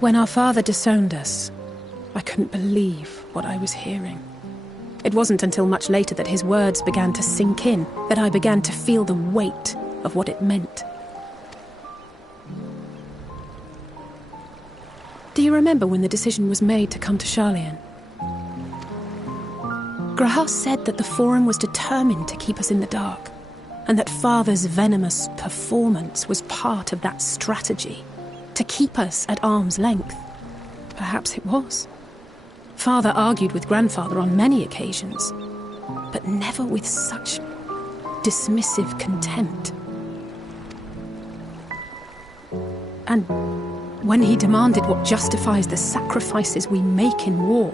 When our father disowned us, I couldn't believe what I was hearing. It wasn't until much later that his words began to sink in, that I began to feel the weight of what it meant. Do you remember when the decision was made to come to Charlian? Graham said that the Forum was determined to keep us in the dark, and that Father's venomous performance was part of that strategy, to keep us at arm's length. Perhaps it was. Father argued with Grandfather on many occasions, but never with such dismissive contempt. And when he demanded what justifies the sacrifices we make in war,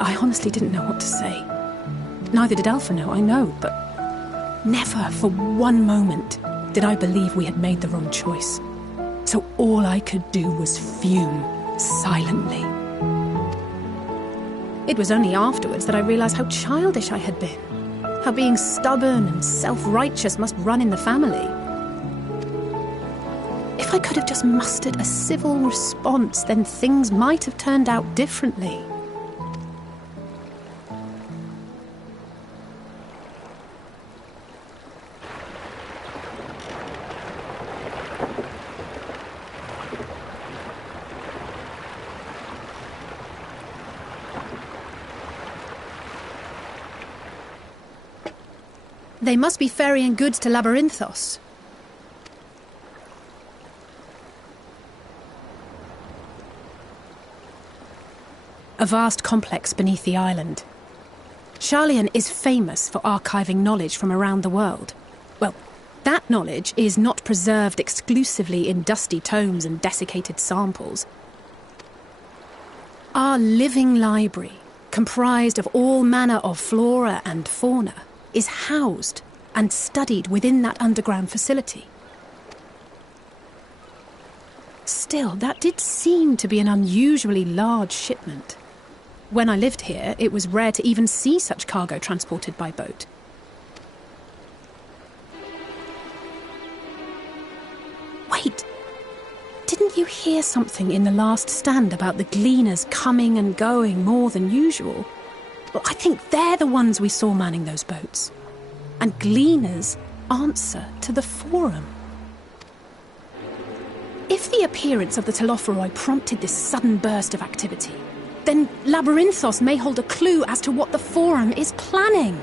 I honestly didn't know what to say. Neither did Alpha know, I know, but never for one moment did I believe we had made the wrong choice. So all I could do was fume silently. It was only afterwards that I realized how childish I had been, how being stubborn and self-righteous must run in the family. If I could have just mustered a civil response, then things might have turned out differently. They must be ferrying goods to Labyrinthos. A vast complex beneath the island. Charlian is famous for archiving knowledge from around the world. Well, that knowledge is not preserved exclusively in dusty tomes and desiccated samples. Our living library, comprised of all manner of flora and fauna, is housed and studied within that underground facility. Still, that did seem to be an unusually large shipment. When I lived here, it was rare to even see such cargo transported by boat. Wait! Didn't you hear something in the last stand about the gleaners coming and going more than usual? Well, I think they're the ones we saw manning those boats. And gleaners answer to the Forum. If the appearance of the Telophoroi prompted this sudden burst of activity, then Labyrinthos may hold a clue as to what the Forum is planning.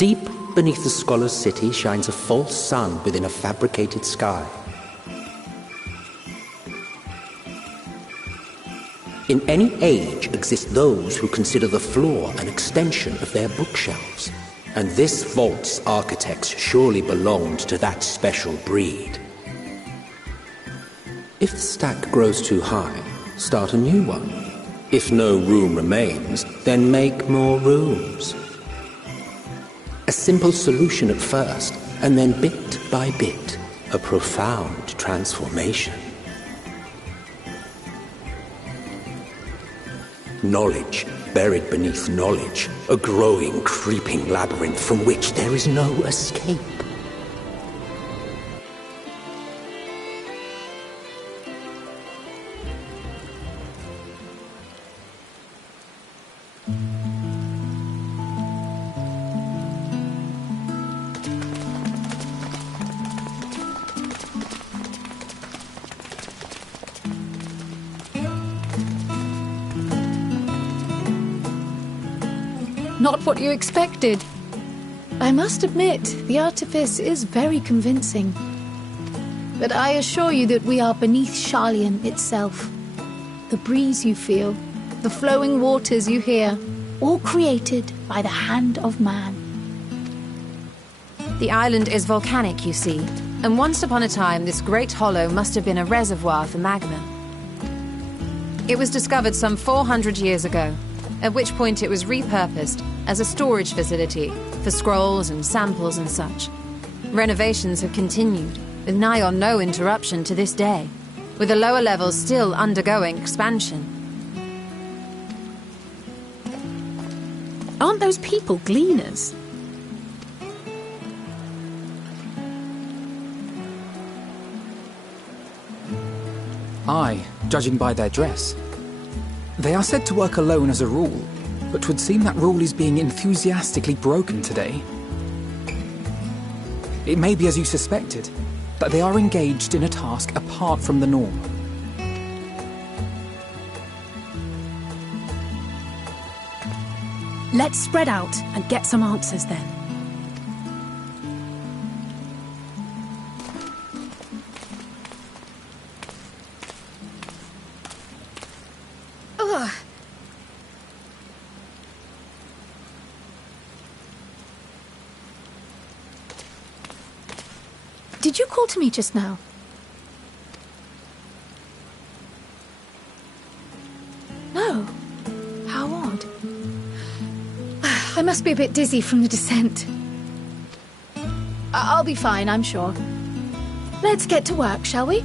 Deep beneath the scholar's city shines a false sun within a fabricated sky. In any age exist those who consider the floor an extension of their bookshelves, and this vault's architects surely belonged to that special breed. If the stack grows too high, start a new one. If no room remains, then make more rooms. A simple solution at first, and then bit by bit, a profound transformation. Knowledge buried beneath knowledge, a growing, creeping labyrinth from which there is no escape. Not what you expected. I must admit, the artifice is very convincing. But I assure you that we are beneath Sharlayan itself. The breeze you feel, the flowing waters you hear, all created by the hand of man. The island is volcanic, you see, and once upon a time this great hollow must have been a reservoir for magma. It was discovered some 400 years ago, at which point it was repurposed as a storage facility for scrolls and samples and such. Renovations have continued, with nigh on no interruption to this day, with the lower levels still undergoing expansion. Aren't those people gleaners? Aye, judging by their dress. They are said to work alone as a rule, but 'twould seem that rule is being enthusiastically broken today. It may be as you suspected, that they are engaged in a task apart from the norm. Let's spread out and get some answers then. Ugh. Did you call to me just now? No. How odd. I must be a bit dizzy from the descent. I'll be fine, I'm sure. Let's get to work, shall we?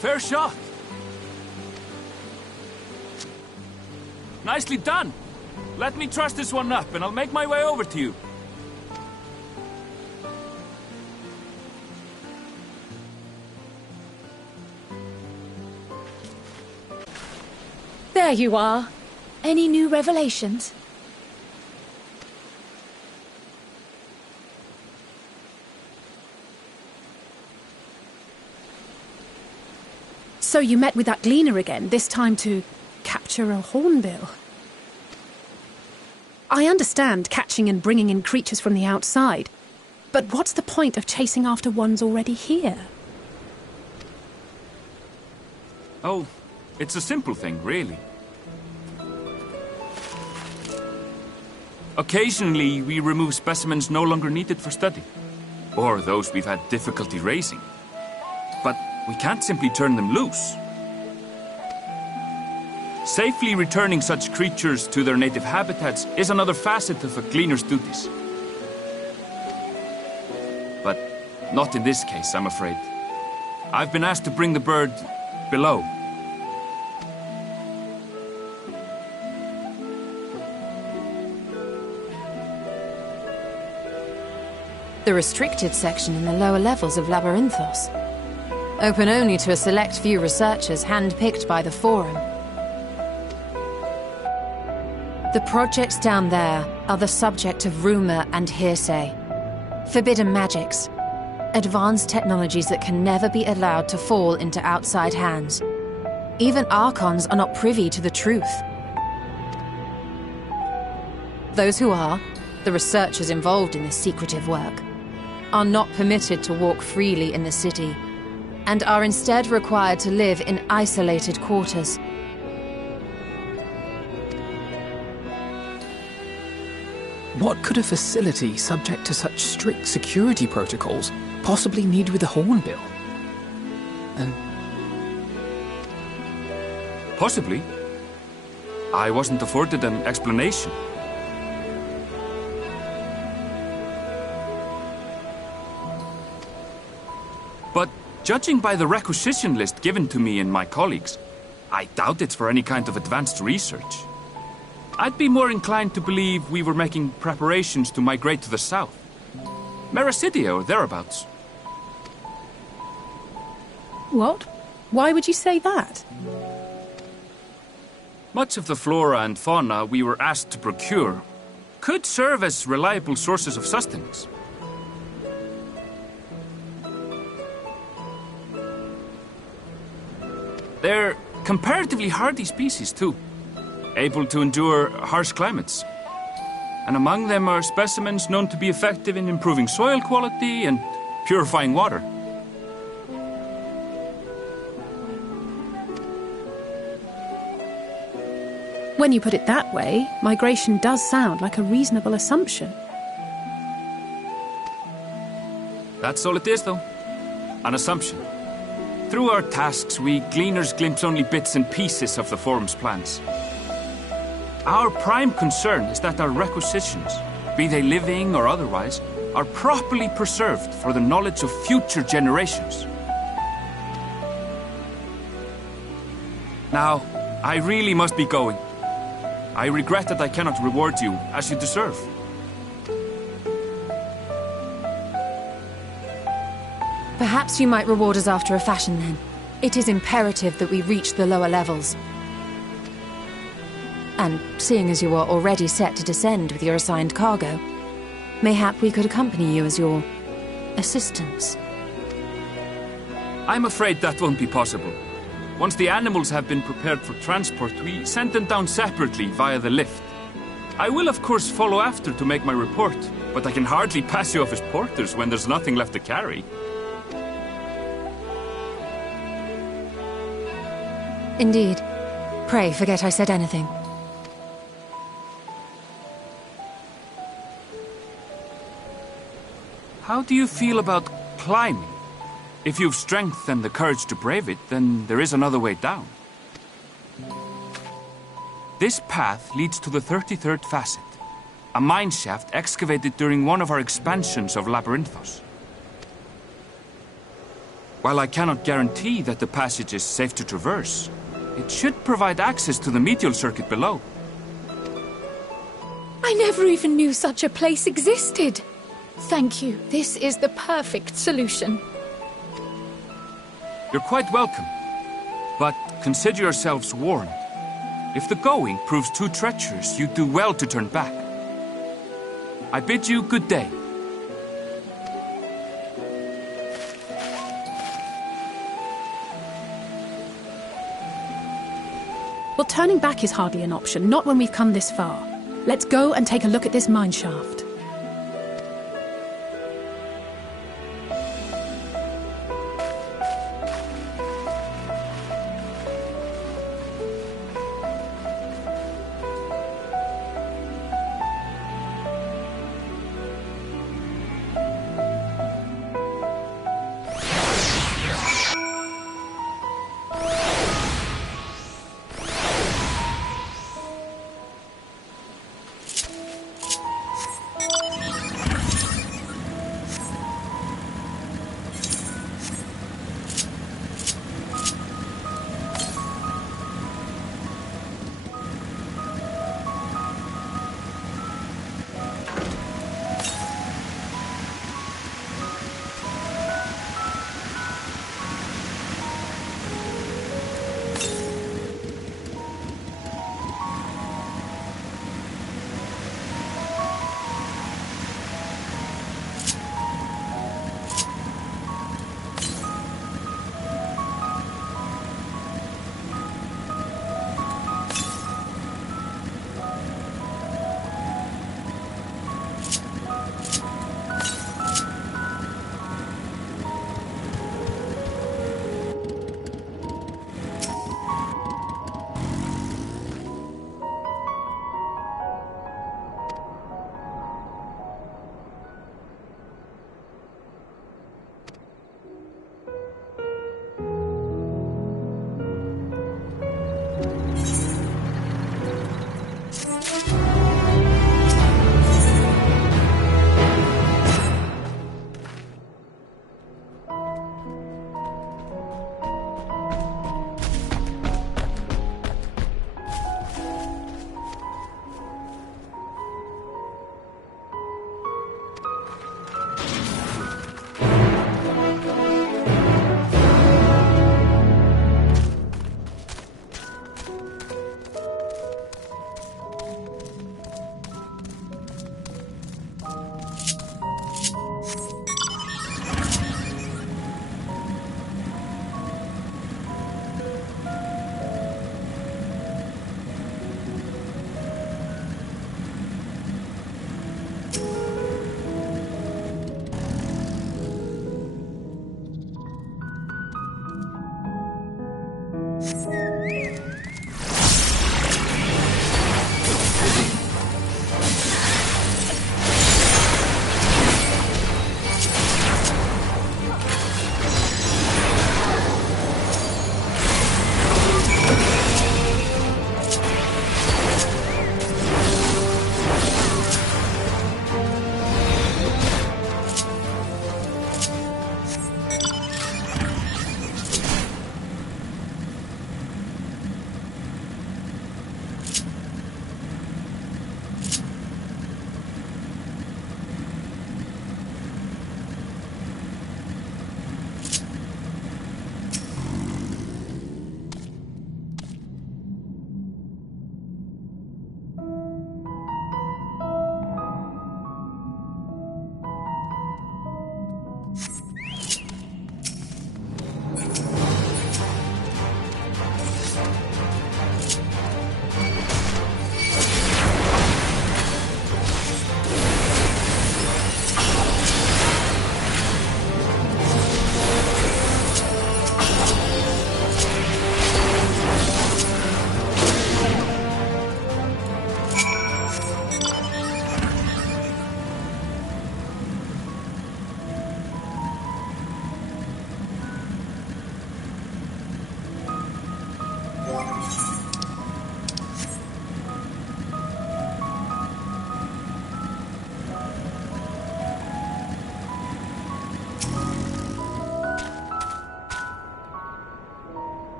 fair shot. Nicely done. Let me truss this one up, and I'll make my way over to you. There you are. Any new revelations? So you met with that gleaner again, this time to capture a hornbill. I understand catching and bringing in creatures from the outside, but what's the point of chasing after ones already here? Oh, it's a simple thing, really. Occasionally, we remove specimens no longer needed for study, or those we've had difficulty raising. But we can't simply turn them loose. Safely returning such creatures to their native habitats is another facet of a gleaner's duties. But not in this case, I'm afraid. I've been asked to bring the bird below. The restricted section in the lower levels of Labyrinthos. Open only to a select few researchers hand-picked by the Forum. The projects down there are the subject of rumor and hearsay. Forbidden magics. Advanced technologies that can never be allowed to fall into outside hands. Even Archons are not privy to the truth. Those who are, the researchers involved in this secretive work, are not permitted to walk freely in the city, and are instead required to live in isolated quarters. What could a facility subject to such strict security protocols possibly need with a hornbill? And... Possibly. I wasn't afforded an explanation. But judging by the requisition list given to me and my colleagues, I doubt it's for any kind of advanced research. I'd be more inclined to believe we were making preparations to migrate to the south. Mericidia or thereabouts. What? Why would you say that? Much of the flora and fauna we were asked to procure could serve as reliable sources of sustenance. They're comparatively hardy species, too, able to endure harsh climates. And among them are specimens known to be effective in improving soil quality and purifying water. When you put it that way, migration does sound like a reasonable assumption. That's all it is, though. An assumption. Through our tasks, we gleaners glimpse only bits and pieces of the Forum's plans. Our prime concern is that our requisitions, be they living or otherwise, are properly preserved for the knowledge of future generations. Now, I really must be going. I regret that I cannot reward you as you deserve. Perhaps you might reward us after a fashion, then. It is imperative that we reach the lower levels. And seeing as you are already set to descend with your assigned cargo, mayhap we could accompany you as your assistants. I'm afraid that won't be possible. Once the animals have been prepared for transport, we send them down separately via the lift. I will, of course, follow after to make my report, but I can hardly pass you off as porters when there's nothing left to carry. Indeed. Pray forget I said anything. How do you feel about climbing? If you've strength and the courage to brave it, then there is another way down. This path leads to the 33rd facet, a mine shaft excavated during one of our expansions of Labyrinthos. While I cannot guarantee that the passage is safe to traverse, it should provide access to the medial circuit below. I never even knew such a place existed. Thank you. This is the perfect solution. You're quite welcome. But consider yourselves warned. If the going proves too treacherous, you do well to turn back. I bid you good day. Well, turning back is hardly an option, not when we've come this far. Let's go and take a look at this mine shaft.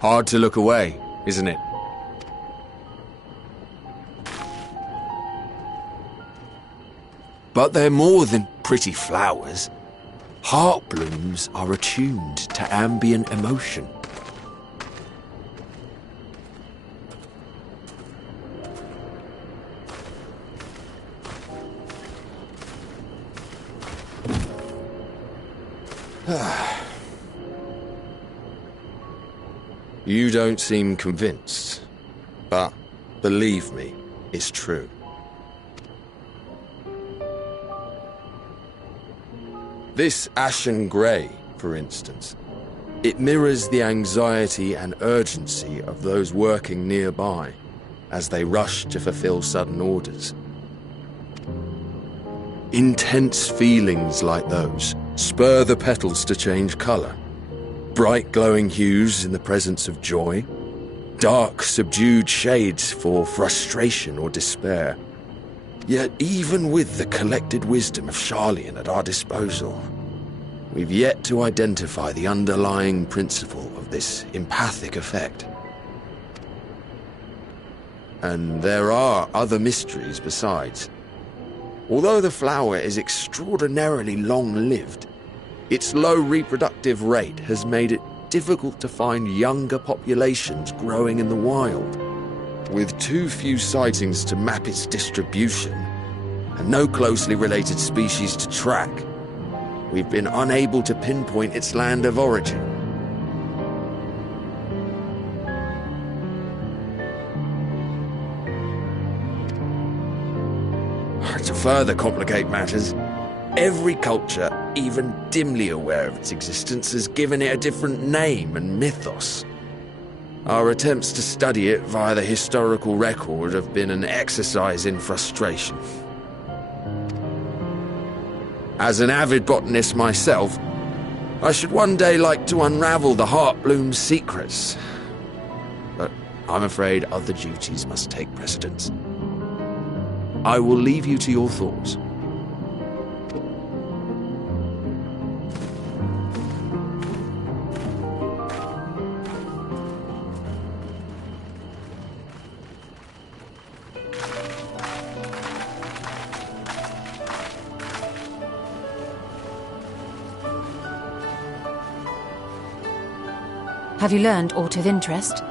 Hard to look away, isn't it? But they're more than pretty flowers. Heart blooms are attuned to ambient emotion. You don't seem convinced, but believe me, it's true. This ashen grey, for instance, it mirrors the anxiety and urgency of those working nearby as they rush to fulfill sudden orders. Intense feelings like those spur the petals to change colour. Bright glowing hues in the presence of joy, dark subdued shades for frustration or despair. Yet even with the collected wisdom of Charlian at our disposal, we've yet to identify the underlying principle of this empathic effect. And there are other mysteries besides. Although the flower is extraordinarily long-lived, its low reproductive rate has made it difficult to find younger populations growing in the wild. With too few sightings to map its distribution, and no closely related species to track, we've been unable to pinpoint its land of origin. To further complicate matters, every culture, even dimly aware of its existence, has given it a different name and mythos. Our attempts to study it via the historical record have been an exercise in frustration. As an avid botanist myself, I should one day like to unravel the Heartbloom's secrets. But I'm afraid other duties must take precedence. I will leave you to your thoughts. Have you learned aught of interest?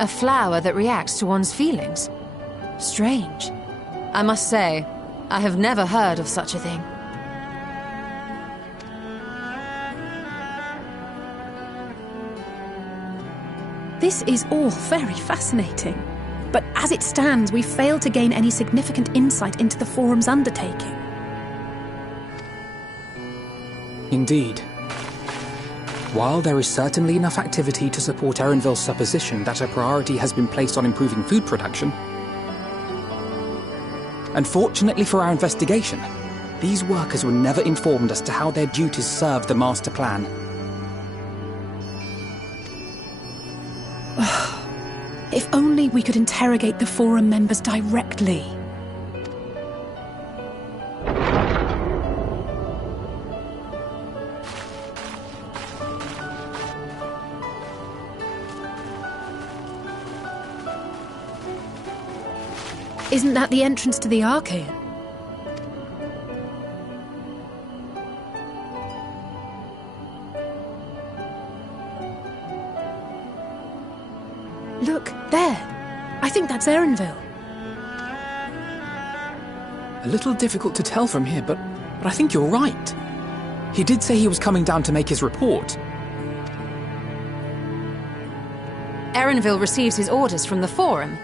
A flower that reacts to one's feelings? Strange. I must say, I have never heard of such a thing. This is all very fascinating. But as it stands, we fail to gain any significant insight into the Forum's undertaking. Indeed. While there is certainly enough activity to support Erenville's supposition that a priority has been placed on improving food production, unfortunately for our investigation, these workers were never informed as to how their duties serve the master plan. If only we could interrogate the Forum members directly. Isn't that the entrance to the Archaean? Look, there. I think that's Erenville. A little difficult to tell from here, but I think you're right. He did say he was coming down to make his report. Erenville receives his orders from the Forum.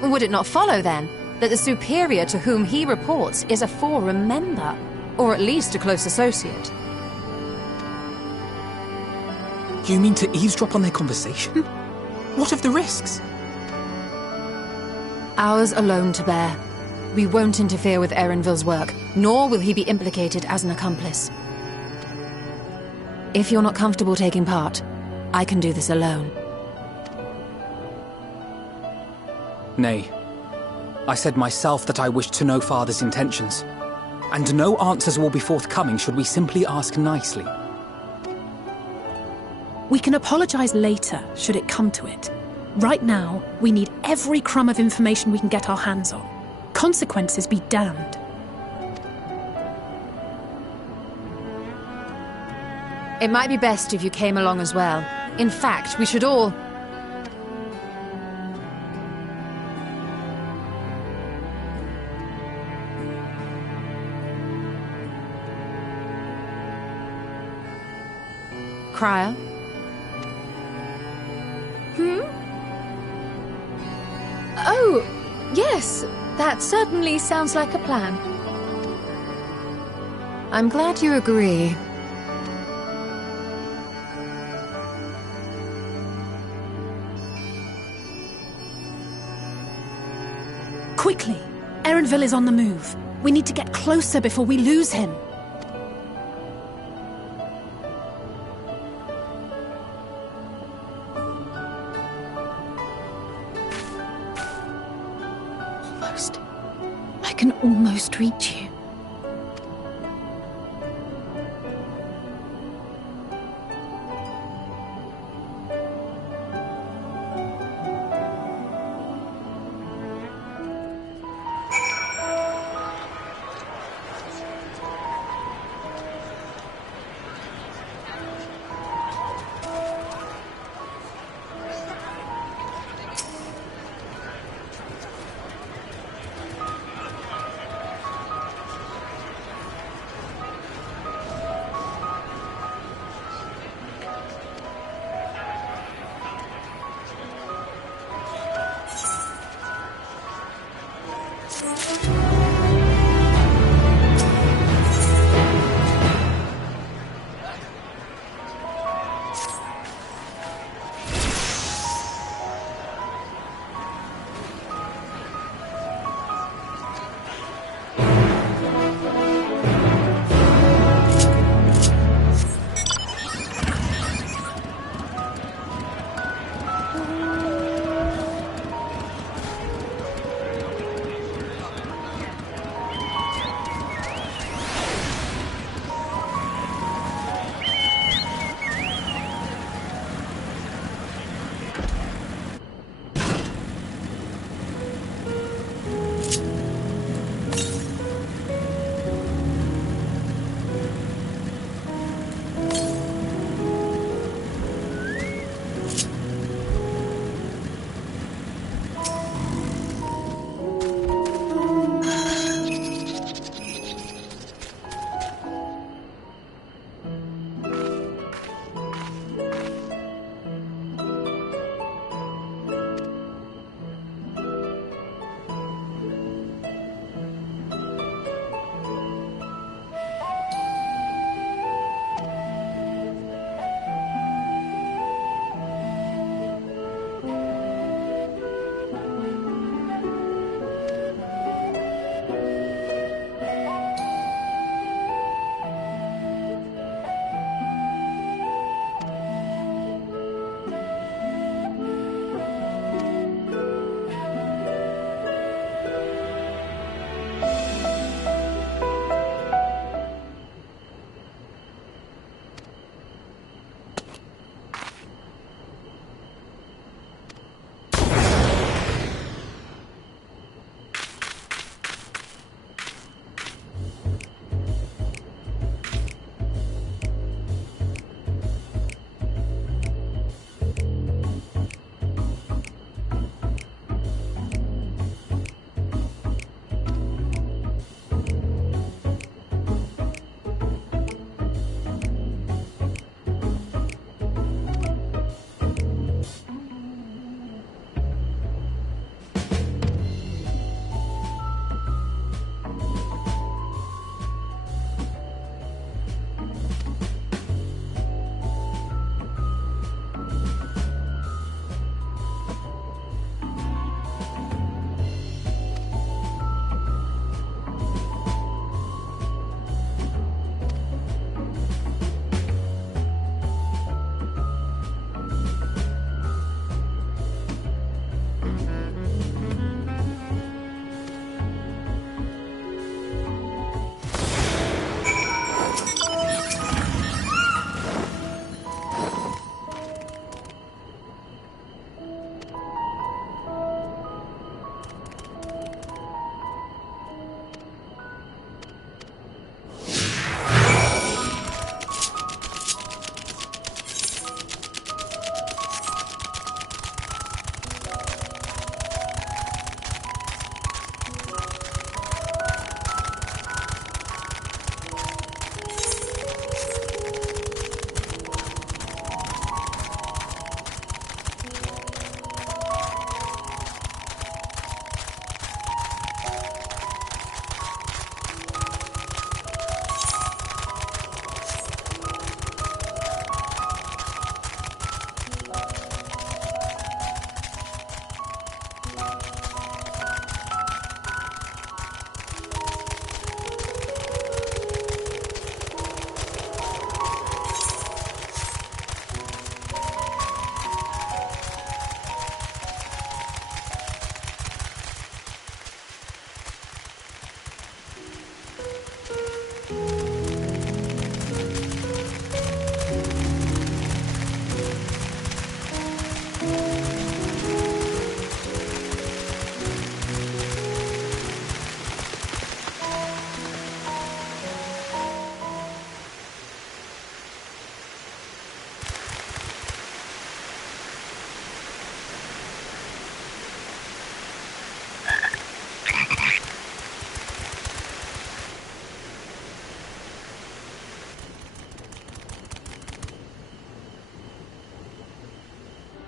Would it not follow, then, that the superior to whom he reports is a Forum member, or at least a close associate? You mean to eavesdrop on their conversation? What of the risks? Ours alone to bear. We won't interfere with Erenville's work, nor will he be implicated as an accomplice. If you're not comfortable taking part, I can do this alone. Nay. I said myself that I wished to know Father's intentions. And no answers will be forthcoming should we simply ask nicely. We can apologize later, should it come to it. Right now, we need every crumb of information we can get our hands on. Consequences be damned. It might be best if you came along as well. In fact, we should all... crier? Oh, yes. That certainly sounds like a plan. I'm glad you agree. Quickly! Erenville is on the move. We need to get closer before we lose him. Almost. I can almost reach you.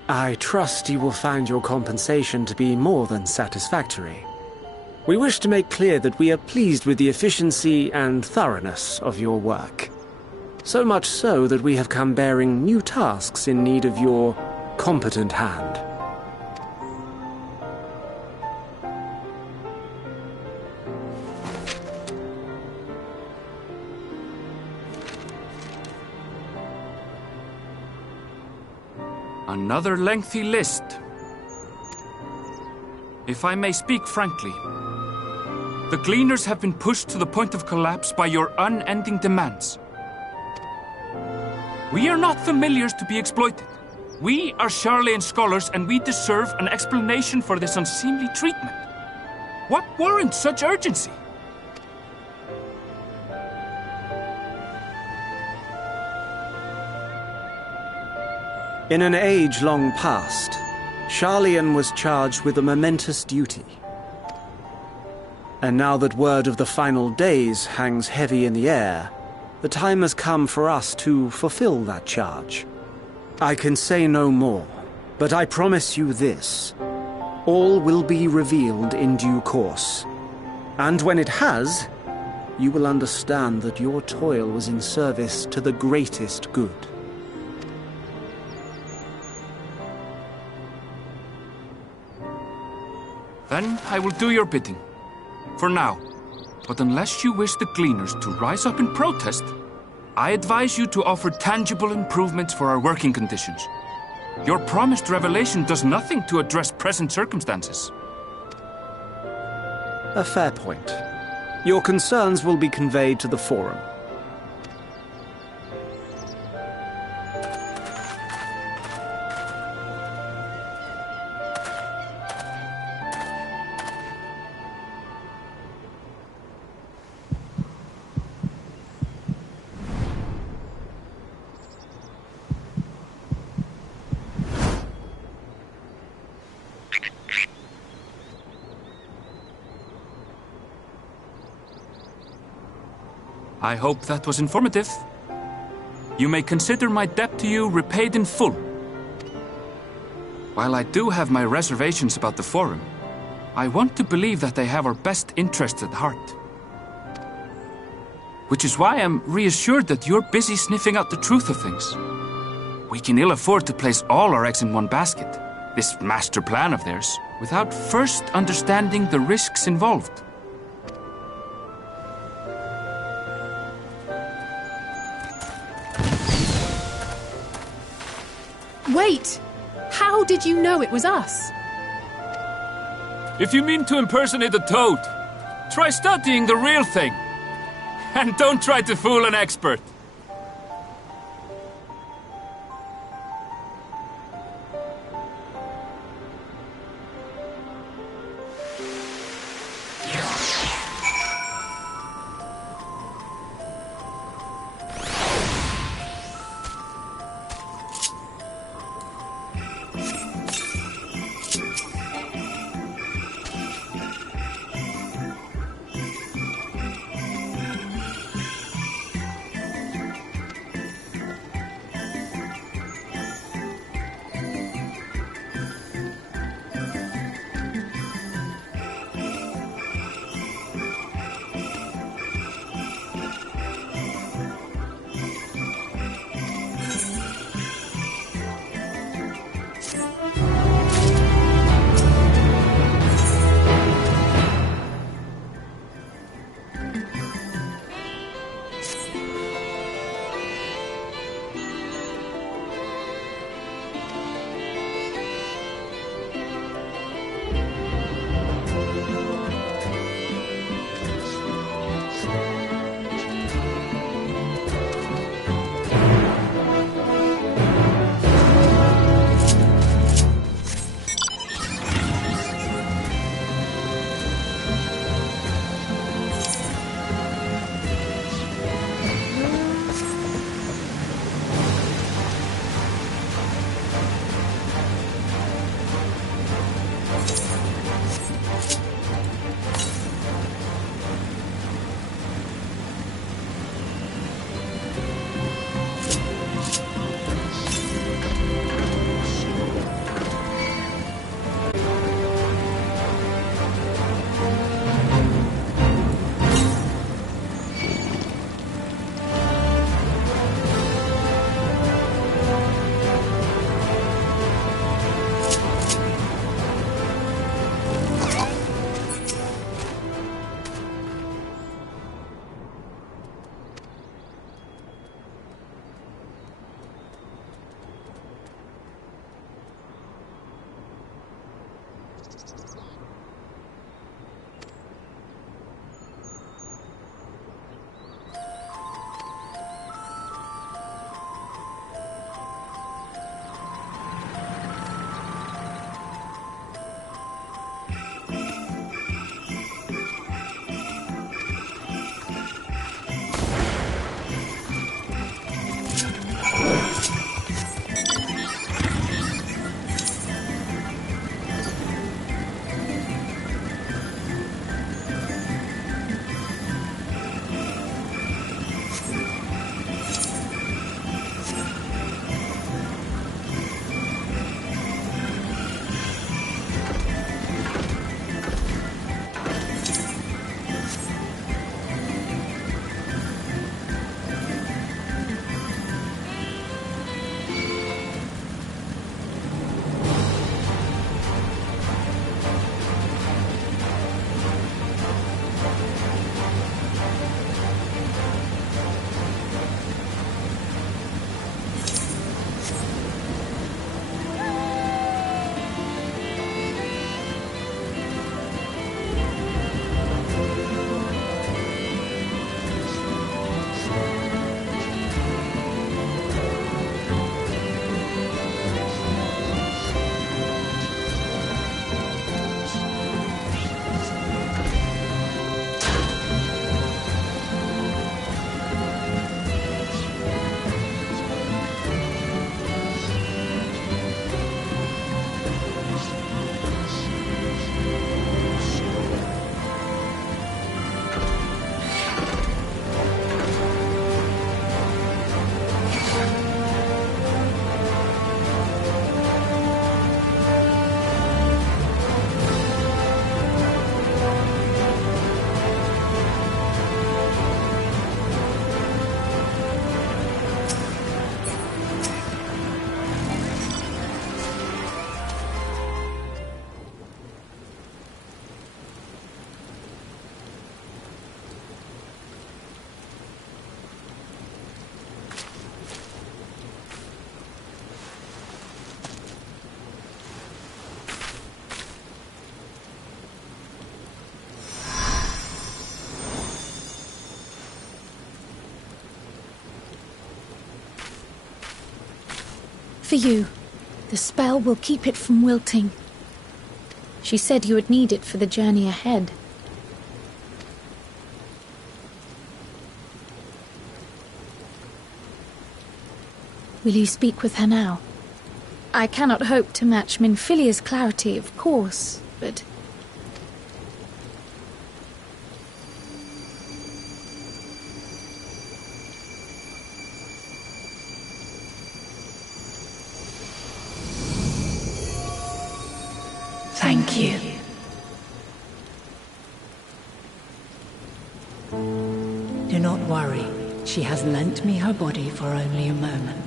I trust you will find your compensation to be more than satisfactory. We wish to make clear that we are pleased with the efficiency and thoroughness of your work. So much so that we have come bearing new tasks in need of your competent hand. Another lengthy list. If I may speak frankly, the Gleaners have been pushed to the point of collapse by your unending demands. We are not familiars to be exploited. We are Sharlayan scholars, and we deserve an explanation for this unseemly treatment. What warrants such urgency? In an age long past, Sharlayan was charged with a momentous duty. And now that word of the final days hangs heavy in the air, the time has come for us to fulfill that charge. I can say no more, but I promise you this. All will be revealed in due course. And when it has, you will understand that your toil was in service to the greatest good. Then I will do your bidding. For now. But unless you wish the Gleaners to rise up in protest, I advise you to offer tangible improvements for our working conditions. Your promised revelation does nothing to address present circumstances. A fair point. Your concerns will be conveyed to the Forum. I hope that was informative. You may consider my debt to you repaid in full. While I do have my reservations about the Forum, I want to believe that they have our best interests at heart. Which is why I'm reassured that you're busy sniffing out the truth of things. We can ill afford to place all our eggs in one basket, this master plan of theirs, without first understanding the risks involved. Wait! How did you know it was us? If you mean to impersonate a toad, try studying the real thing. And don't try to fool an expert. For you. The spell will keep it from wilting. She said you would need it for the journey ahead. Will you speak with her now? I cannot hope to match Minfilia's clarity, of course, but... Thank you. Do not worry. She has lent me her body for only a moment.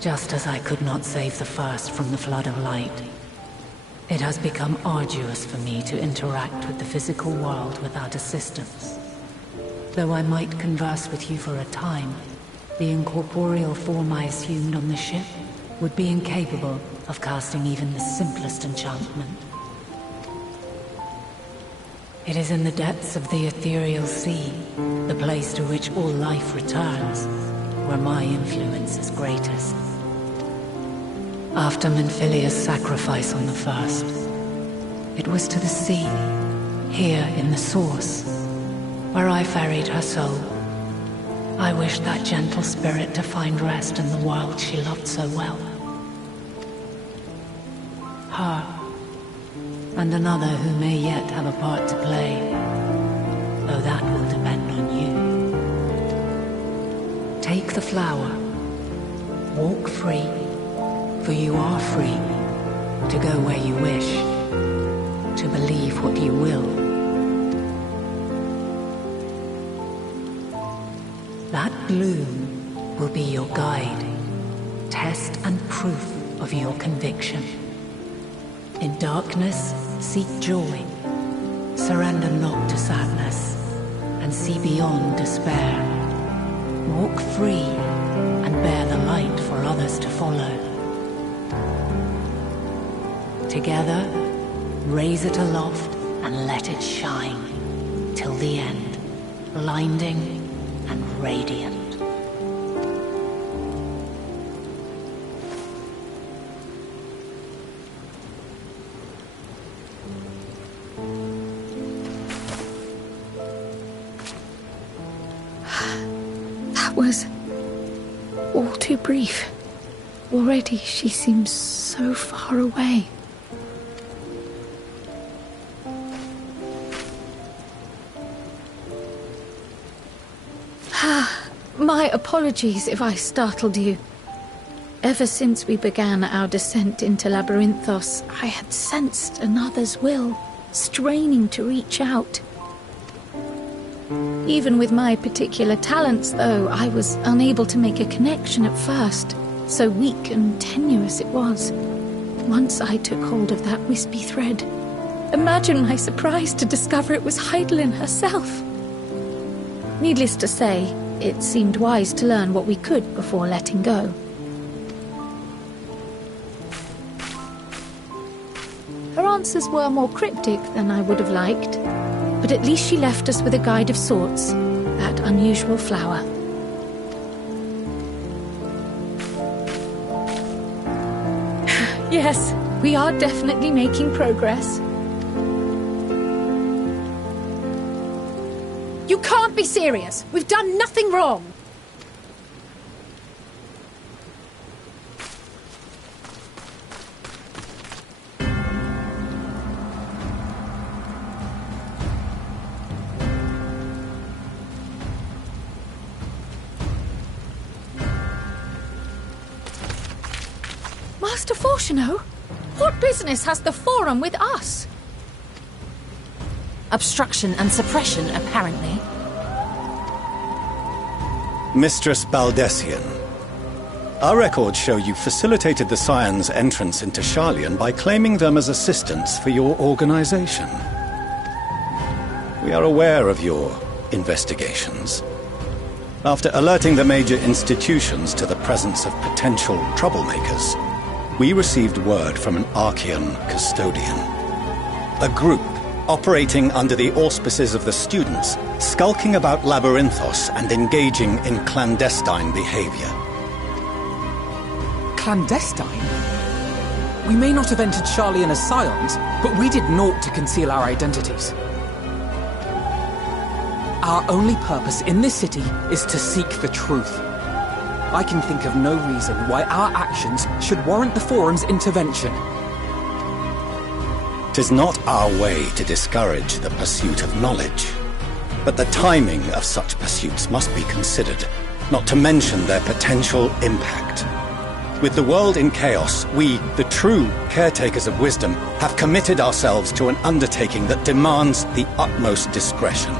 Just as I could not save the first from the flood of light, it has become arduous for me to interact with the physical world without assistance. Though I might converse with you for a time, the incorporeal form I assumed on the ship would be incapable of casting even the simplest enchantment. It is in the depths of the ethereal sea, the place to which all life returns, where my influence is greatest. After Minfilia's sacrifice on the first, it was to the sea, here in the source, where I ferried her soul. I wished that gentle spirit to find rest in the world she loved so well. Her, and another who may yet have a part to play, though that will depend on you. Take the flower, walk free, for you are free to go where you wish, to believe what you will. That bloom will be your guide, test and proof of your conviction. In darkness, seek joy. Surrender not to sadness, and see beyond despair. Walk free, and bear the light for others to follow. Together, raise it aloft and let it shine till the end, blinding and radiant. That was all too brief. Already she seems so far away. My apologies if I startled you. Ever since we began our descent into Labyrinthos, I had sensed another's will, straining to reach out. Even with my particular talents, though, I was unable to make a connection at first, so weak and tenuous it was. Once I took hold of that wispy thread. Imagine my surprise to discover it was Heidelin herself. Needless to say, it seemed wise to learn what we could before letting go. Her answers were more cryptic than I would have liked, but at least she left us with a guide of sorts, that unusual flower. Yes, we are definitely making progress. You can't be serious! We've done nothing wrong! Master Fortuno? What business has the Forum with us? Obstruction and suppression, apparently. Mistress Baldessian, our records show you facilitated the Scions' entrance into Sharlayan by claiming them as assistants for your organization. We are aware of your investigations. After alerting the major institutions to the presence of potential troublemakers, we received word from an Archean custodian. A group operating under the auspices of the students, skulking about Labyrinthos and engaging in clandestine behavior. Clandestine? We may not have entered Sharlayan as scions, but we did naught to conceal our identities. Our only purpose in this city is to seek the truth. I can think of no reason why our actions should warrant the Forum's intervention. 'Tis not our way to discourage the pursuit of knowledge, but the timing of such pursuits must be considered, not to mention their potential impact. With the world in chaos, we, the true caretakers of wisdom, have committed ourselves to an undertaking that demands the utmost discretion.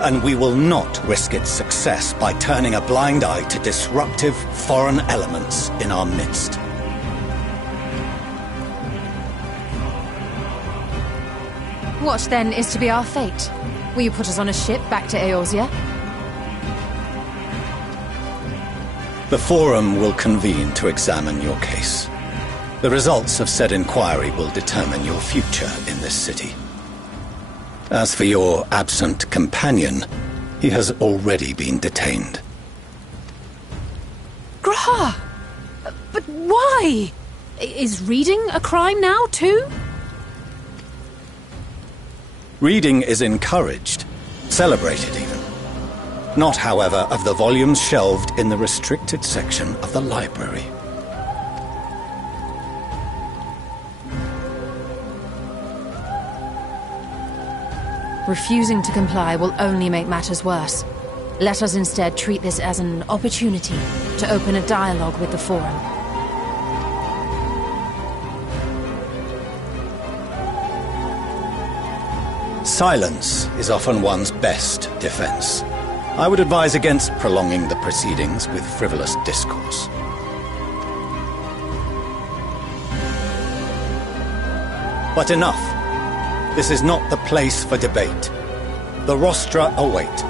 And we will not risk its success by turning a blind eye to disruptive foreign elements in our midst. What, then, is to be our fate? Will you put us on a ship back to Eorzea? The Forum will convene to examine your case. The results of said inquiry will determine your future in this city. As for your absent companion, he has already been detained. Graha! But why? Is reading a crime now, too? Reading is encouraged, celebrated even. Not, however, of the volumes shelved in the restricted section of the library. Refusing to comply will only make matters worse. Let us instead treat this as an opportunity to open a dialogue with the Forum. Silence is often one's best defense. I would advise against prolonging the proceedings with frivolous discourse. But enough. This is not the place for debate. The rostra await.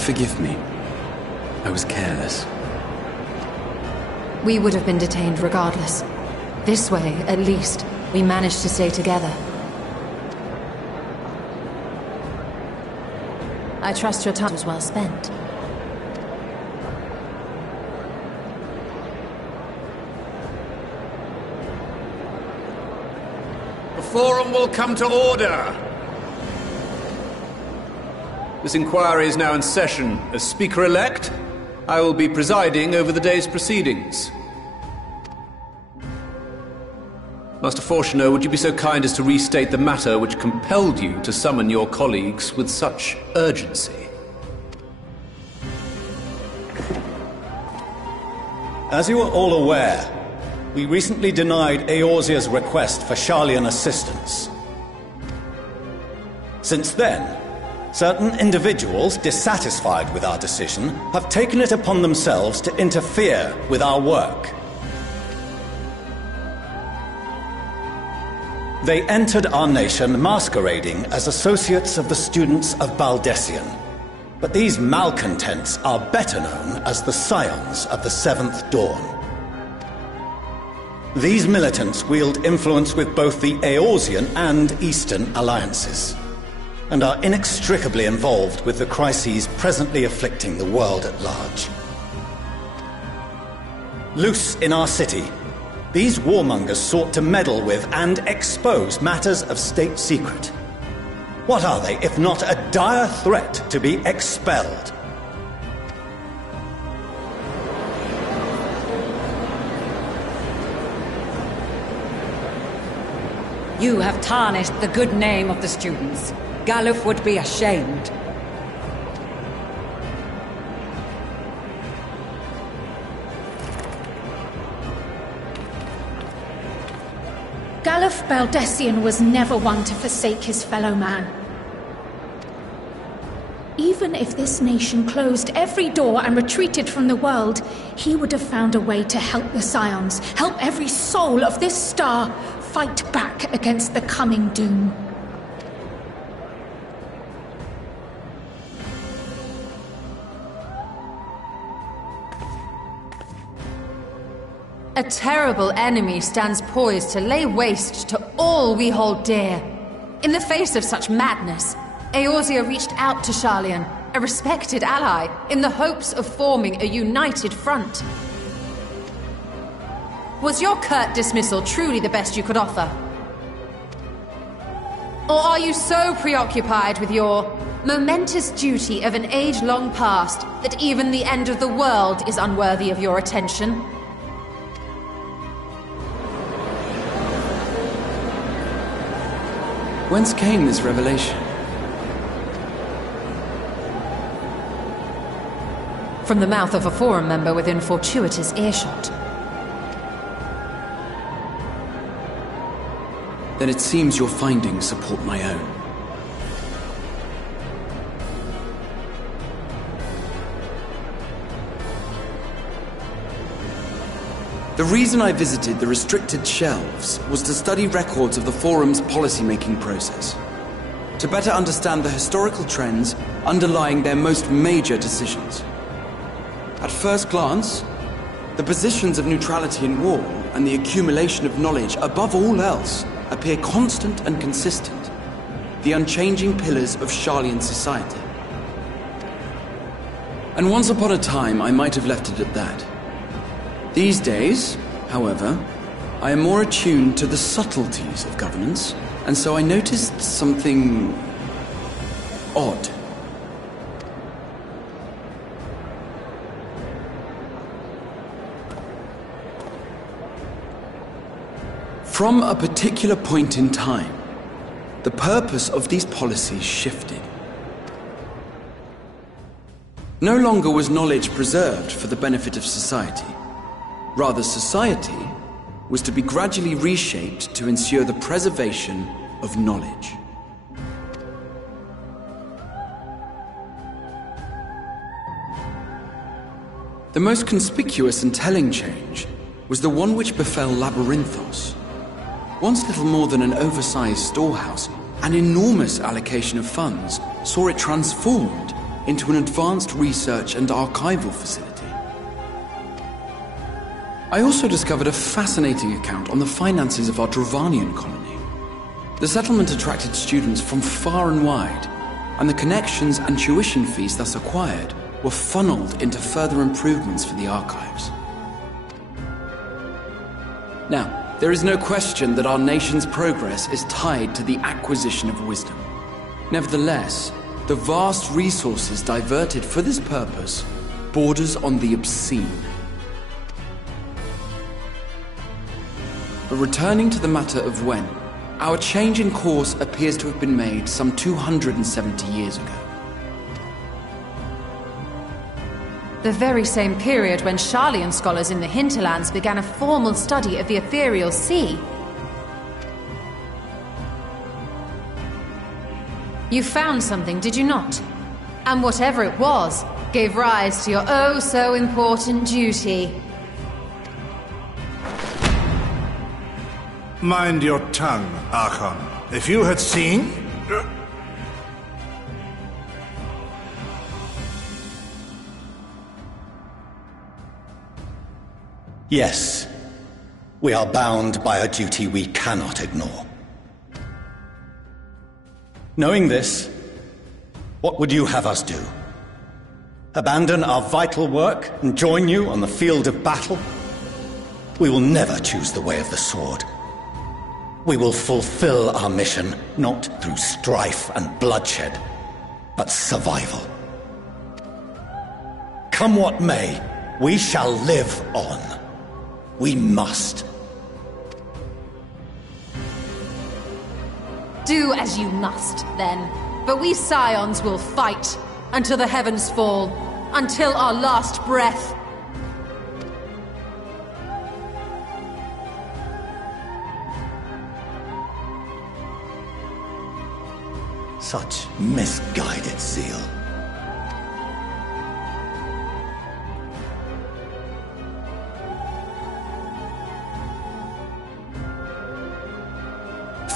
Forgive me. I was careless. We would have been detained regardless. This way, at least, we managed to stay together. I trust your time was well spent. The Forum will come to order! This inquiry is now in session. As Speaker-elect, I will be presiding over the day's proceedings. Master Fortuner, would you be so kind as to restate the matter which compelled you to summon your colleagues with such urgency? As you are all aware, we recently denied Eorzea's request for Sharlayan assistance. Since then, certain individuals dissatisfied with our decision have taken it upon themselves to interfere with our work. They entered our nation masquerading as associates of the students of Baldessian. But these malcontents are better known as the Scions of the Seventh Dawn. These militants wield influence with both the Eorzean and Eastern alliances, and are inextricably involved with the crises presently afflicting the world at large. Loose in our city, these warmongers sought to meddle with and expose matters of state secret. What are they, if not a dire threat to be expelled? You have tarnished the good name of the students. Galuf would be ashamed. Galuf Baldessian was never one to forsake his fellow man. Even if this nation closed every door and retreated from the world, he would have found a way to help the Scions, help every soul of this star fight back against the coming doom. A terrible enemy stands poised to lay waste to all we hold dear. In the face of such madness, Eorzea reached out to Sharlayan, a respected ally, in the hopes of forming a united front. Was your curt dismissal truly the best you could offer? Or are you so preoccupied with your momentous duty of an age-long past that even the end of the world is unworthy of your attention? Whence came this revelation? From the mouth of a Forum member within fortuitous earshot. Then it seems your findings support my own. The reason I visited the restricted shelves was to study records of the Forum's policy-making process, to better understand the historical trends underlying their most major decisions. At first glance, the positions of neutrality in war and the accumulation of knowledge above all else appear constant and consistent, the unchanging pillars of Sharlayan society. And once upon a time, I might have left it at that. These days, however, I am more attuned to the subtleties of governance, and so I noticed something odd. From a particular point in time, the purpose of these policies shifted. No longer was knowledge preserved for the benefit of society. Rather, society was to be gradually reshaped to ensure the preservation of knowledge. The most conspicuous and telling change was the one which befell Labyrinthos. Once little more than an oversized storehouse, an enormous allocation of funds saw it transformed into an advanced research and archival facility. I also discovered a fascinating account on the finances of our Dravanian colony. The settlement attracted students from far and wide, and the connections and tuition fees thus acquired were funneled into further improvements for the archives. Now, there is no question that our nation's progress is tied to the acquisition of wisdom. Nevertheless, the vast resources diverted for this purpose borders on the obscene. But returning to the matter of when, our change in course appears to have been made some 270 years ago. The very same period when Sharlayan scholars in the hinterlands began a formal study of the ethereal sea. You found something, did you not? And whatever it was, gave rise to your oh-so-important duty. Mind your tongue, Archon. If you had seen... Yes, we are bound by a duty we cannot ignore. Knowing this, what would you have us do? Abandon our vital work and join you on the field of battle? We will never choose the way of the sword. We will fulfill our mission not through strife and bloodshed, but survival. Come what may, we shall live on. We must. Do as you must, then. But we Scions will fight until the heavens fall, until our last breath. Such misguided zeal.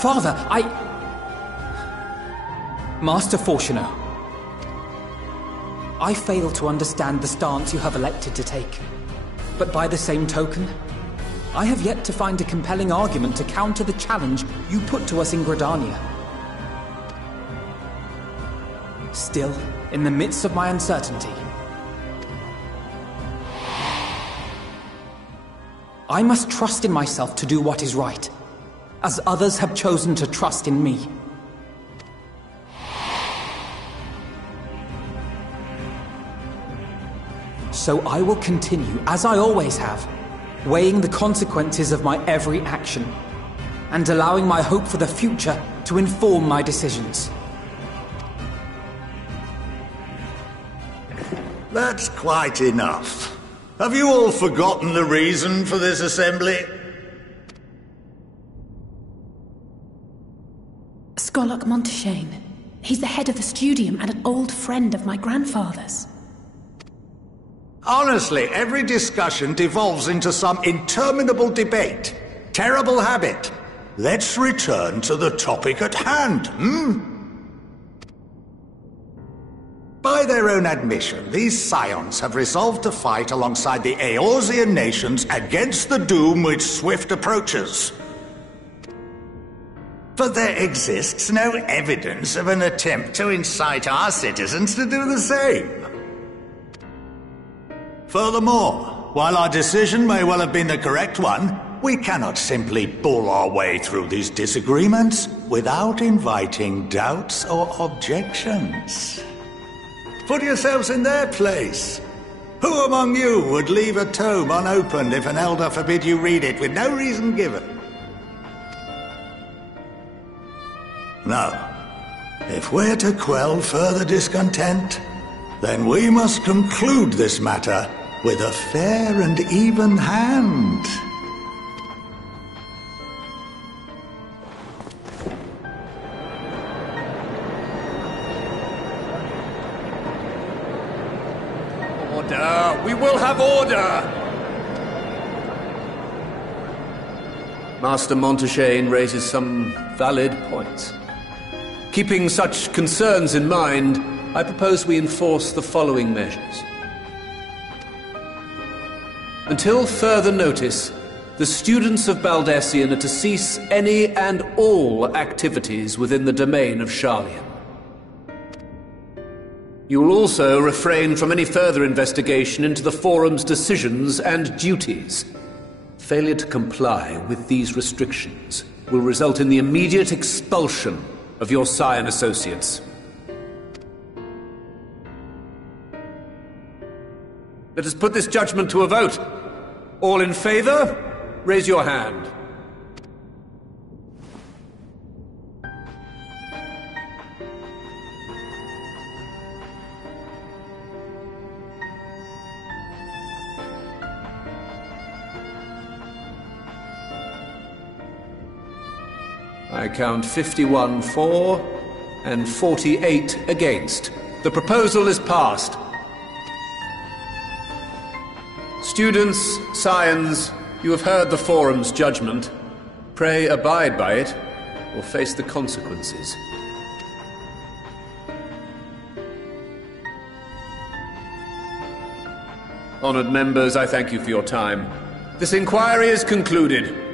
Father, Master Fortuno, I fail to understand the stance you have elected to take. But by the same token, I have yet to find a compelling argument to counter the challenge you put to us in Gridania. Still, in the midst of my uncertainty, I must trust in myself to do what is right, as others have chosen to trust in me. So I will continue, as I always have, weighing the consequences of my every action, and allowing my hope for the future to inform my decisions. That's quite enough. Have you all forgotten the reason for this assembly? Skolok Monteshane. He's the head of the Studium and an old friend of my grandfather's. Honestly, every discussion devolves into some interminable debate. Terrible habit. Let's return to the topic at hand, By their own admission, these Scions have resolved to fight alongside the Eorzean nations against the doom which swift approaches. But there exists no evidence of an attempt to incite our citizens to do the same. Furthermore, while our decision may well have been the correct one, we cannot simply bull our way through these disagreements without inviting doubts or objections. Put yourselves in their place. Who among you would leave a tome unopened if an elder forbid you read it with no reason given? Now, if we're to quell further discontent, then we must conclude this matter with a fair and even hand. Order! We will have order! Master Monteshane raises some valid points. Keeping such concerns in mind, I propose we enforce the following measures. Until further notice, the students of Baldesion are to cease any and all activities within the domain of Sharlayan. You will also refrain from any further investigation into the Forum's decisions and duties. Failure to comply with these restrictions will result in the immediate expulsion of your Scion associates. Let us put this judgment to a vote. All in favor, raise your hand. I count 51 for and 48 against. The proposal is passed. Students, Scions, you have heard the Forum's judgment. Pray abide by it, or face the consequences. Honored members, I thank you for your time. This inquiry is concluded.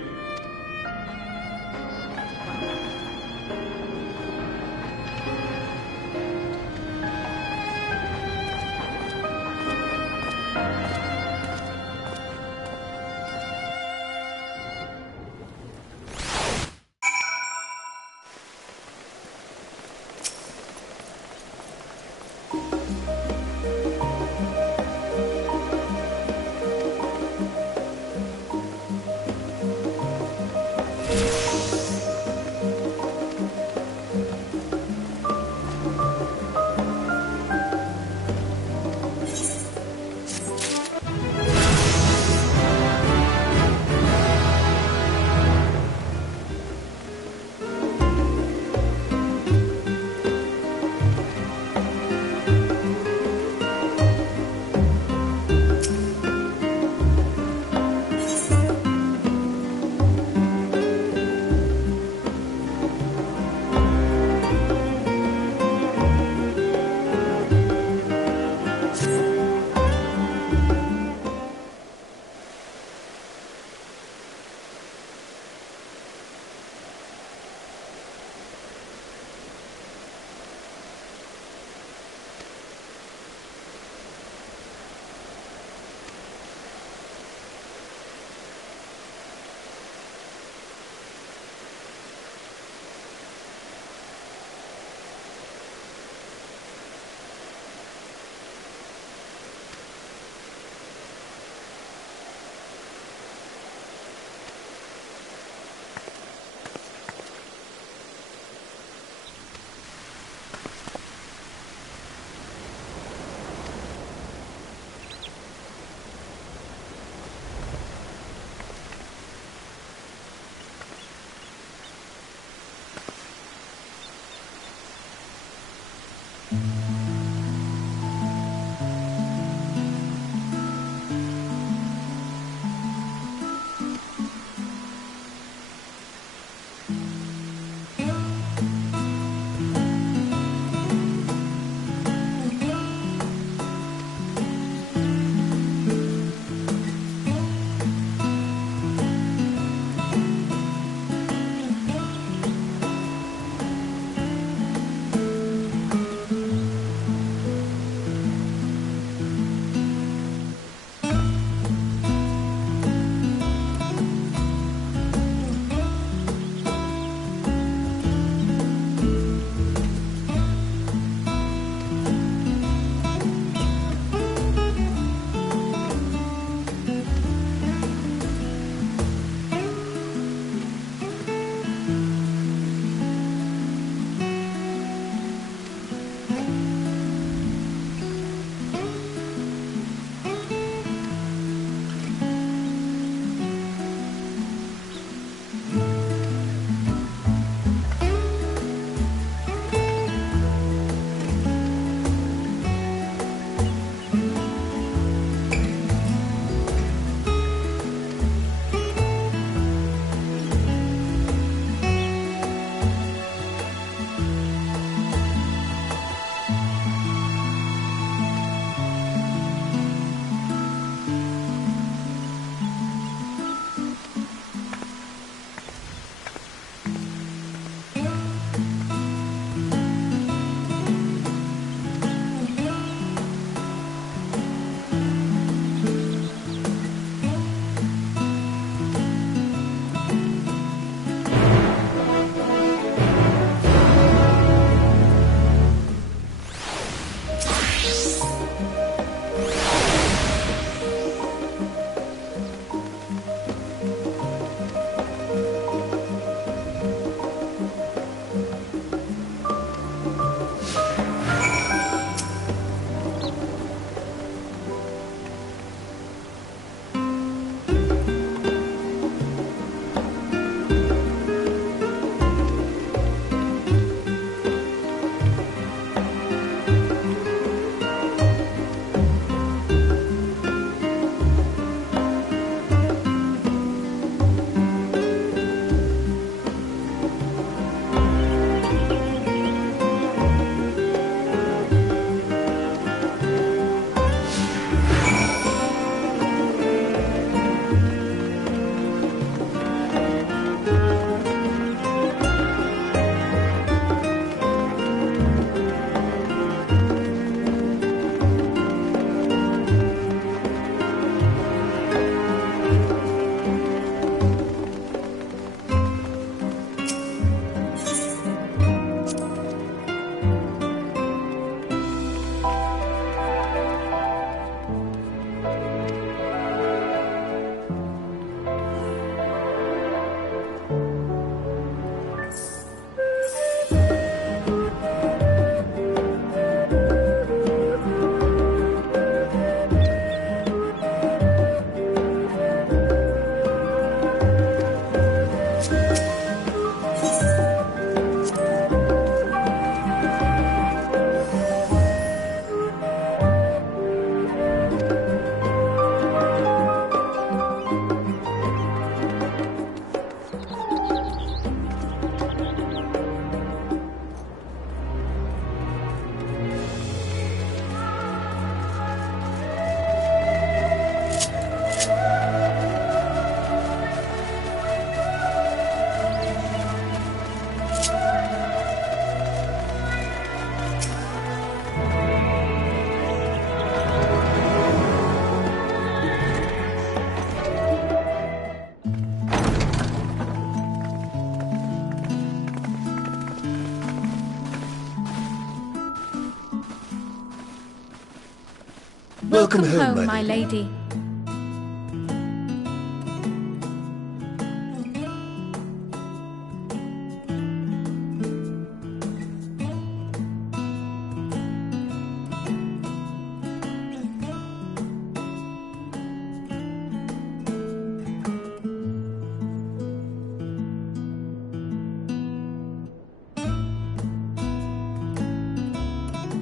Welcome home, my lady.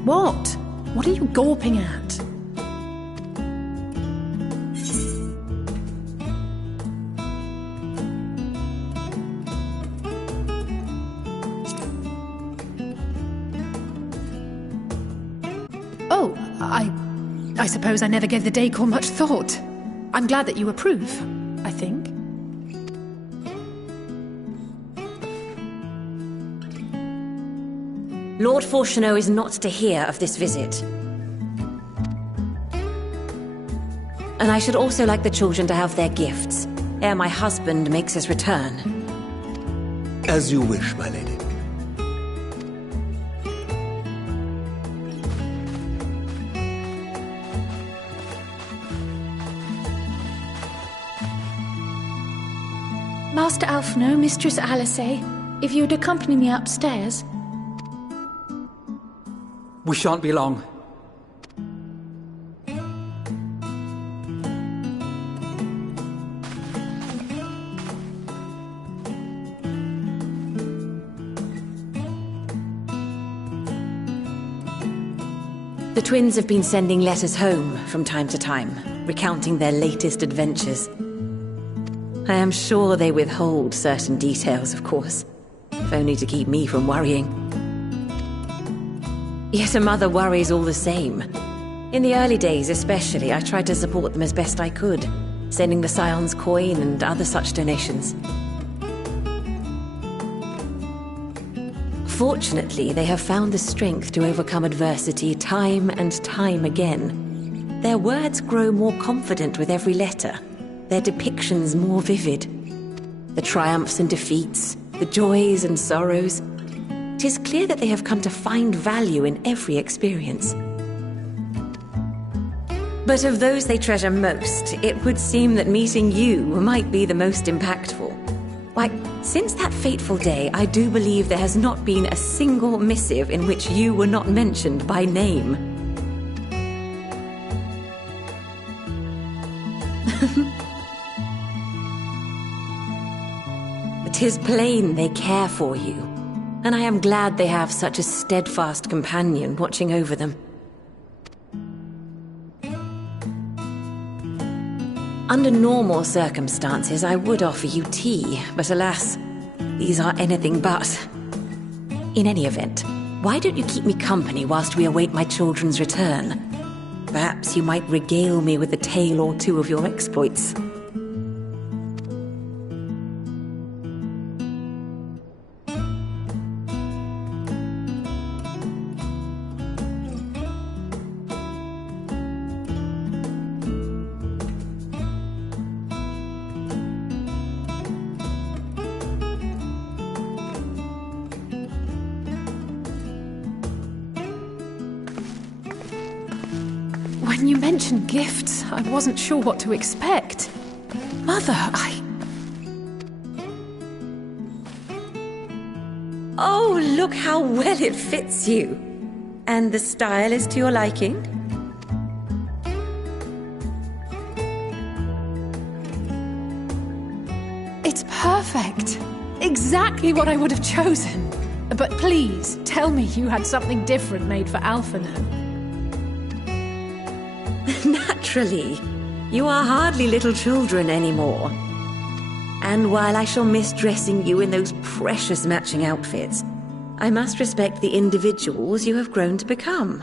What? What are you gawping at? Oh, I suppose I never gave the decor much thought. I'm glad that you approve, I think. Lord Fortuneau is not to hear of this visit. And I should also like the children to have their gifts, ere my husband makes his return. As you wish, my lady. Master Alphino, Mistress Alice, if you'd accompany me upstairs. We shan't be long. The twins have been sending letters home from time to time, recounting their latest adventures. I am sure they withhold certain details, of course, if only to keep me from worrying. Yet a mother worries all the same. In the early days especially, I tried to support them as best I could, sending the Scion's coin and other such donations. Fortunately, they have found the strength to overcome adversity time and time again. Their words grow more confident with every letter, their depictions more vivid. The triumphs and defeats, the joys and sorrows. 'Tis clear that they have come to find value in every experience. But of those they treasure most, it would seem that meeting you might be the most impactful. Why, since that fateful day, I do believe there has not been a single missive in which you were not mentioned by name. It is plain they care for you. And I am glad they have such a steadfast companion watching over them. Under normal circumstances, I would offer you tea, but alas, these are anything but. In any event, why don't you keep me company whilst we await my children's return? Perhaps you might regale me with a tale or two of your exploits. When you mentioned gifts, I wasn't sure what to expect. Mother, Oh, look how well it fits you. And the style is to your liking? It's perfect. Exactly what I would have chosen. But please, tell me you had something different made for Alphino. Naturally. You are hardly little children anymore. And while I shall miss dressing you in those precious matching outfits, I must respect the individuals you have grown to become.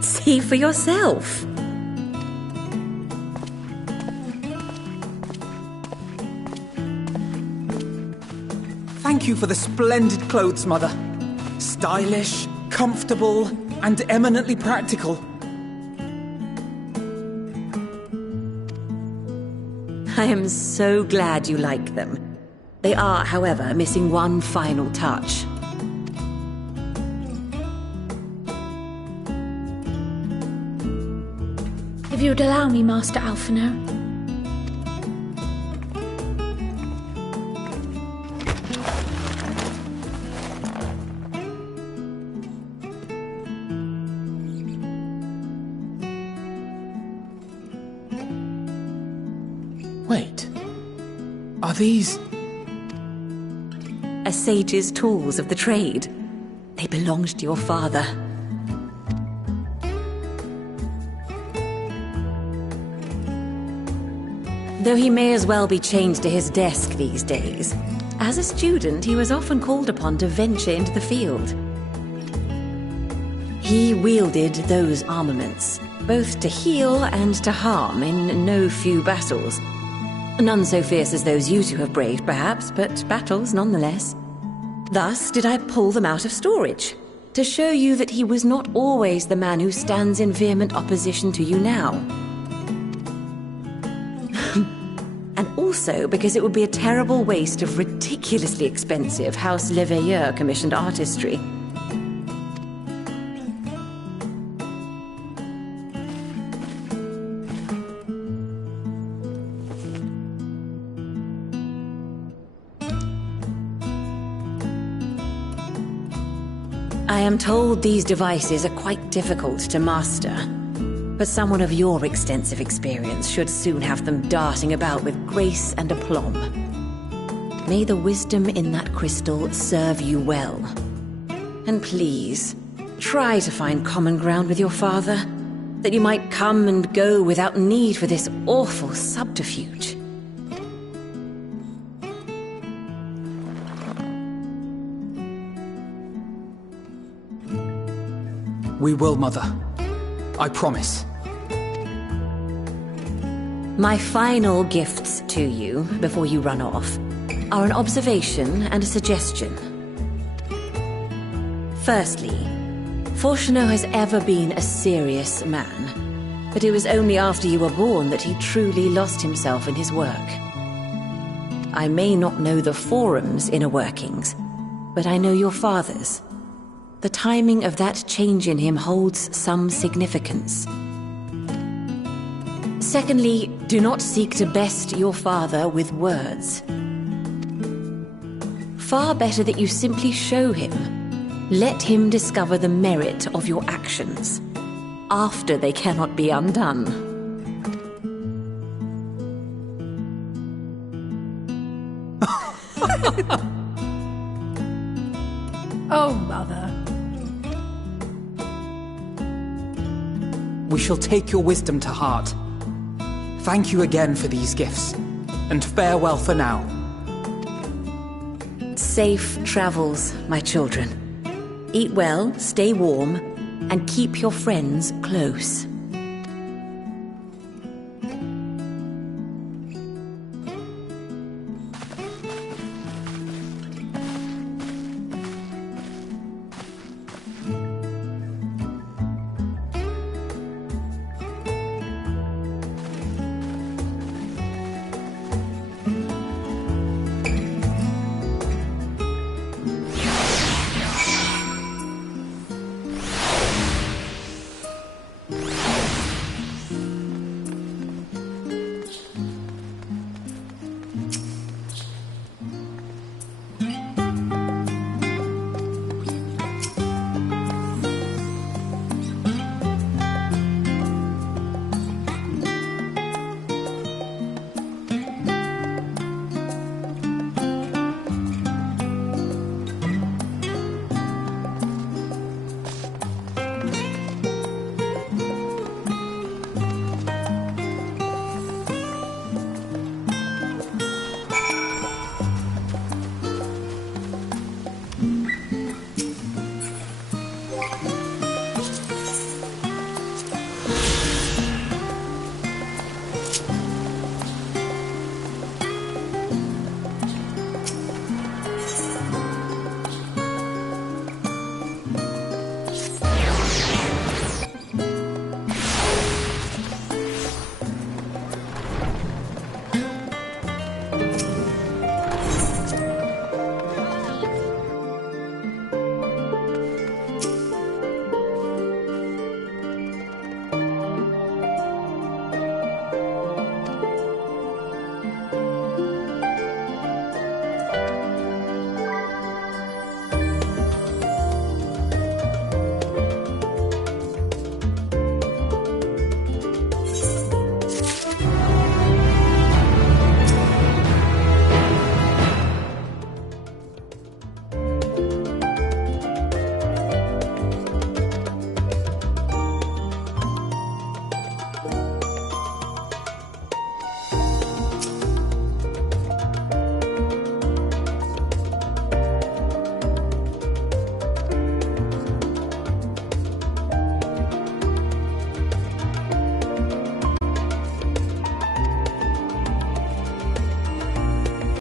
See for yourself. Thank you for the splendid clothes, Mother. Stylish, comfortable, and eminently practical. I am so glad you like them. They are, however, missing one final touch. If you'd allow me, Master Alphino. Wait. Are these... A sage's tools of the trade. They belonged to your father. Though he may as well be chained to his desk these days, as a student he was often called upon to venture into the field. He wielded those armaments, both to heal and to harm in no few battles. None so fierce as those you two have braved, perhaps, but battles nonetheless. Thus did I pull them out of storage, to show you that he was not always the man who stands in vehement opposition to you now. And also because it would be a terrible waste of ridiculously expensive House Leveilleur commissioned artistry. I am told these devices are quite difficult to master, but someone of your extensive experience should soon have them darting about with grace and aplomb. May the wisdom in that crystal serve you well. And please, try to find common ground with your father, that you might come and go without need for this awful subterfuge. We will, Mother. I promise. My final gifts to you, before you run off, are an observation and a suggestion. Firstly, Fortunato has ever been a serious man, but it was only after you were born that he truly lost himself in his work. I may not know the Forum's inner workings, but I know your father's. The timing of that change in him holds some significance. Secondly, do not seek to best your father with words. Far better that you simply show him. Let him discover the merit of your actions, after they cannot be undone. Oh, Mother. We shall take your wisdom to heart. Thank you again for these gifts, and farewell for now. Safe travels, my children. Eat well, stay warm, and keep your friends close.